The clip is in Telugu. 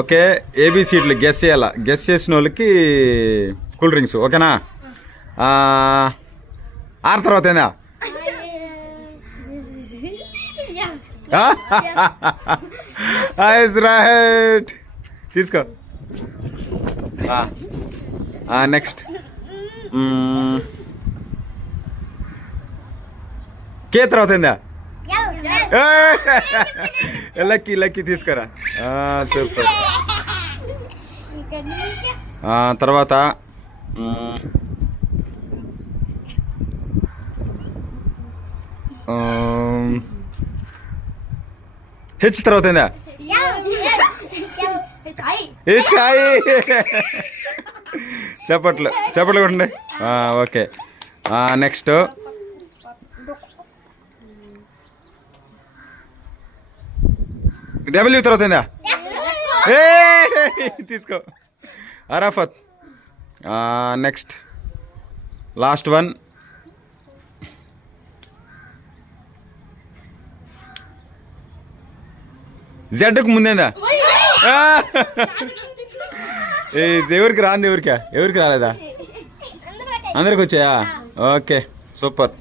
ఓకే, ఏబిసిడ్లు గెస్ చేయాలా. గెస్ చేసిన వాళ్ళకి కూల్ డ్రింక్స్. ఓకేనా? ఆరు తర్వాత ఏందా? రైట్, తీసుకో. నెక్స్ట్ కే తర్వాత ఏందా? లక్కీ లక్కీ, తీసుకురా. సూపర్. తర్వాత హెచ్ తర్వాత ఏందా? చాయ్. చప్పట్లు కొట్టండి. ఓకే, నెక్స్ట్ డబ్ల్యూ తర్వాత ఏందా? తీసుకో. అరాఫత్. నెక్స్ట్ లాస్ట్ వన్ జెడ్కు ముందేందా? ఎవరికి రాంది? ఎవరికి రాలేదా? అందరికి వచ్చాయా? Okay, super.